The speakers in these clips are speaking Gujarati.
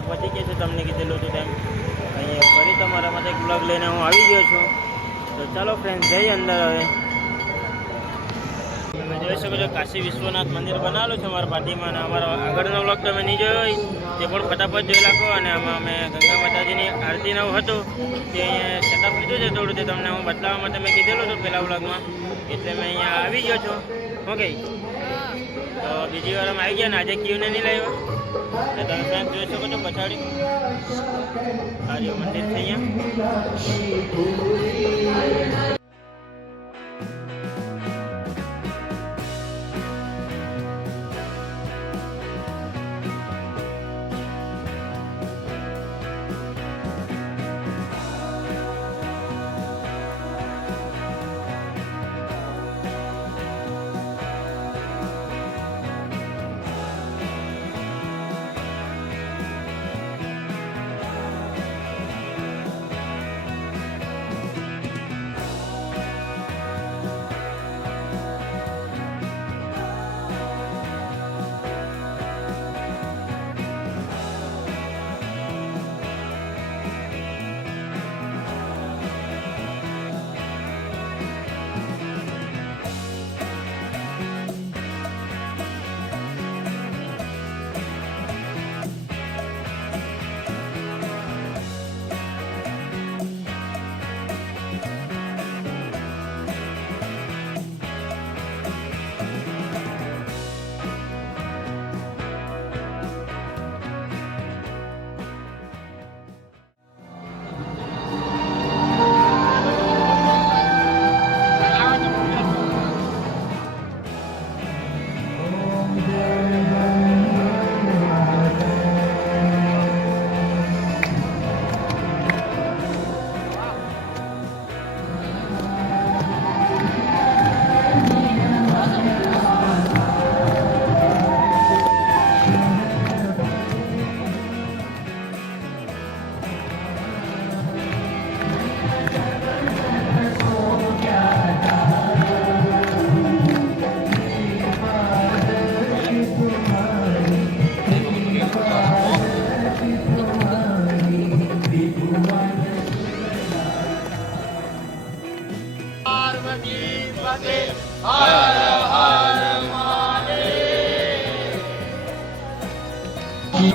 વિડીયો પતી ગયો છે, તમને કીધેલું હતું તેમ અહીંયા ફરી તમારા માટે એક બ્લોગ લઈને હું આવી ગયો છું. તો ચાલો ફ્રેન્ડ જઈએ અંદર. હવે તમે જોઈ શકો છો કાશી વિશ્વનાથ મંદિર બનાવેલું છે અમારા પાર્ટીમાં, અને અમારો આગળનો બ્લોગ તમે નહીં જોયો હોય તે પણ ફટાફટ જોઈ નાખો. અને આમાં અમે ગંગા માતાજીની આરતીનું હતું તે અહીંયા સેટઅપ લીધું છે થોડું, તે તમને હું બતાવવા માટે મેં કીધેલું હતું પહેલાં બ્લોગમાં, એટલે મેં અહીંયા આવી ગયો છું. ઓકે, તો બીજી વાર અમે આવી ગયા ને આજે ક્યુને નહીં લાવ્યો, એટલે તમે ફ્રેન્ડ જોઈ શકો છો પછાડી આ જો મંદિર છે અહીંયા.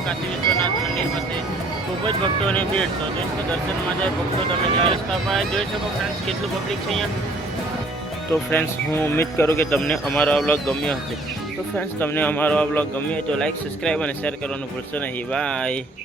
કાશી વિશ્વનાથ મંદિર પાસે ખૂબ જ ભક્તોની ભીડ, તો દર્શનમાં જાય ભક્તો તમે જ્યાં રસ્તા પર જોઈ શકો ફ્રેન્ડ્સ કેટલું પબ્લિક છે અહીંયા. તો ફ્રેન્ડ્સ હું ઉમ્મીદ કરું કે તમને અમારો આ બ્લોગ ગમ્યો હશે. તો ફ્રેન્ડ્સ તમને અમારો આ બ્લોગ ગમ્યો હોય તો લાઈક, સબસ્ક્રાઈબ અને શેર કરવાનું ભૂલશો નહીં. બાય.